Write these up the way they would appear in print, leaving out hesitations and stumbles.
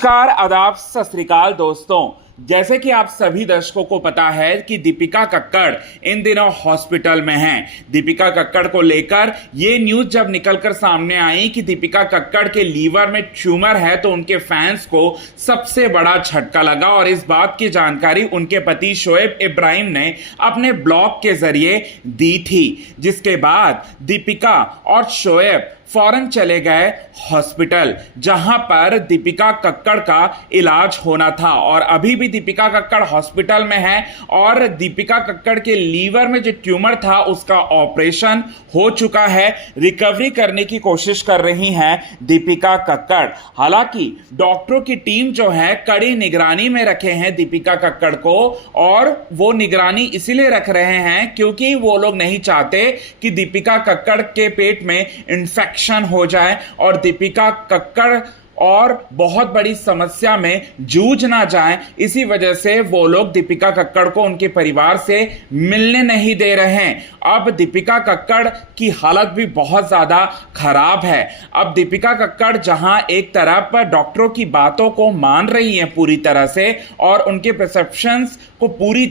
नमस्कार, आदाब, सत श्री अकाल दोस्तों। जैसे कि आप सभी दर्शकों को पता है कि दीपिका कक्कड़ इन दिनों हॉस्पिटल में हैं। दीपिका कक्कड़ को लेकर ये न्यूज जब निकलकर सामने आई कि दीपिका कक्कड़ के लीवर में ट्यूमर है तो उनके फैंस को सबसे बड़ा झटका लगा और इस बात की जानकारी उनके पति शोएब इब्राहिम ने अपने ब्लॉग के जरिए दी थी, जिसके बाद दीपिका और शोएब फौरन चले गए हॉस्पिटल जहां पर दीपिका कक्कड़ का इलाज होना था। और अभी भी दीपिका कक्कड़ हॉस्पिटल में है और दीपिका कक्कड़ के लीवर में जो ट्यूमर था उसका ऑपरेशन हो चुका है। रिकवरी करने की कोशिश कर रही हैं दीपिका कक्कड़। हालांकि डॉक्टरों की टीम जो है कड़ी निगरानी में रखे हैं दीपिका कक्कड़ को, और वो निगरानी इसीलिए रख रहे हैं क्योंकि वो लोग नहीं चाहते कि दीपिका कक्कड़ के पेट में इन्फेक्शन हो जाए और दीपिका कक्कड़ और बहुत बड़ी समस्या में जूझ ना जाए। इसी वजह से वो लोग दीपिका कक्कड़ को उनके परिवार से मिलने नहीं दे रहे हैं। अब दीपिका कक्कड़ की हालत भी बहुत ज़्यादा खराब है। अब दीपिका कक्कड़ जहां एक तरफ डॉक्टरों की बातों को मान रही हैं पूरी तरह से और उनके प्रिस्क्रिप्शंस को पूरी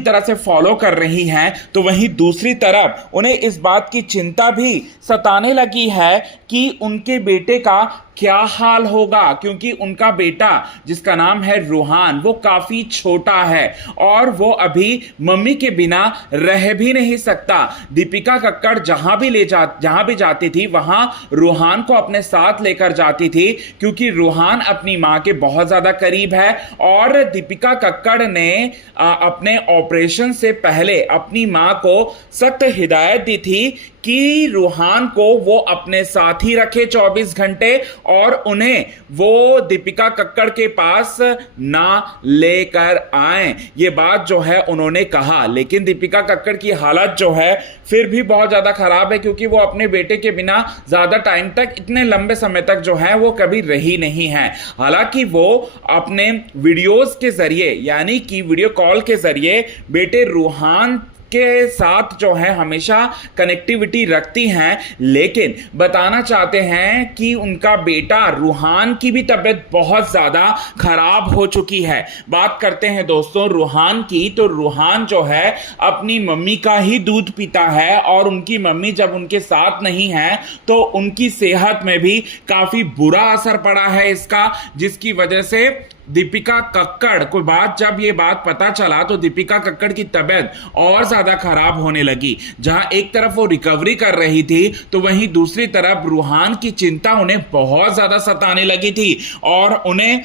तरह से फॉलो कर रही हैं, तो वहीं दूसरी तरफ उन्हें इस बात की चिंता भी सताने लगी है कि उनके बेटे का क्या हाल होगा, क्योंकि उनका बेटा जिसका नाम है रूहान वो काफी छोटा है और वो अभी मम्मी के बिना रह भी नहीं सकता। दीपिका कक्कड़ जहां भी जाती थी वहां रूहान को अपने साथ लेकर जाती थी, क्योंकि रूहान अपनी मां के बहुत ज्यादा करीब है। और दीपिका कक्कड़ ने अपने ऑपरेशन से पहले अपनी मां को सख्त हिदायत दी थी कि रूहान को वो अपने साथ ही रखे 24 घंटे और उन्हें वो दीपिका कक्कड़ के पास ना लेकर आए। ये बात जो है उन्होंने कहा, लेकिन दीपिका कक्कड़ की हालत जो है फिर भी बहुत ज्यादा खराब है, क्योंकि वो अपने बेटे के बिना ज्यादा टाइम तक, इतने लंबे समय तक जो है वो कभी रही नहीं है। हालांकि वो अपने वीडियोस के जरिए यानी कि वीडियो कॉल के जरिए बेटे रूहान के साथ जो है हमेशा कनेक्टिविटी रखती हैं, लेकिन बताना चाहते हैं कि उनका बेटा रूहान की भी तबीयत बहुत ज़्यादा खराब हो चुकी है। बात करते हैं दोस्तों रूहान की, तो रूहान जो है अपनी मम्मी का ही दूध पीता है और उनकी मम्मी जब उनके साथ नहीं है तो उनकी सेहत में भी काफ़ी बुरा असर पड़ा है इसका, जिसकी वजह से दीपिका कक्कड़ को जब ये बात पता चला तो दीपिका कक्कड़ की तबीयत और ज्यादा खराब होने लगी। जहां एक तरफ वो रिकवरी कर रही थी तो वहीं दूसरी तरफ रूहान की चिंता उन्हें बहुत ज्यादा सताने लगी थी और उन्हें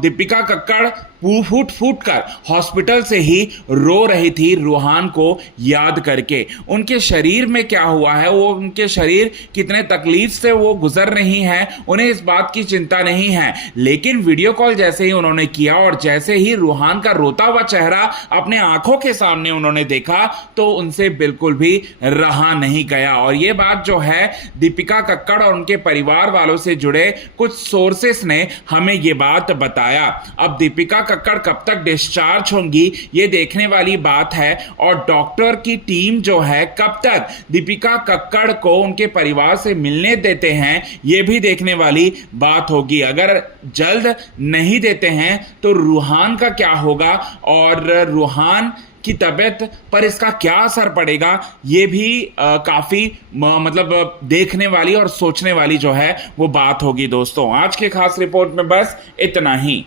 दीपिका कक्कड़ फूट कर हॉस्पिटल से ही रो रही थी रूहान को याद करके। उनके शरीर में क्या हुआ है, वो उनके शरीर कितने तकलीफ से वो गुजर रही हैं, उन्हें इस बात की चिंता नहीं है। लेकिन वीडियो कॉल जैसे ही उन्होंने किया और जैसे ही रूहान का रोता हुआ चेहरा अपने आंखों के सामने उन्होंने देखा तो उनसे बिल्कुल भी रहा नहीं गया। और ये बात जो है दीपिका कक्कड़ और उनके परिवार वालों से जुड़े कुछ सोर्सेस ने हमें ये बात बताया। अब दीपिका कक्कड़ कब तक डिस्चार्ज होंगी ये देखने वाली बात है और डॉक्टर की टीम जो है कब तक दीपिका कक्कड़ को उनके परिवार से मिलने देते हैं ये भी देखने वाली बात होगी। अगर जल्द नहीं देते हैं तो रूहान का क्या होगा और रूहान की तबीयत पर इसका क्या असर पड़ेगा, ये भी काफी मतलब देखने वाली और सोचने वाली जो है वो बात होगी। दोस्तों आज के खास रिपोर्ट में बस इतना ही।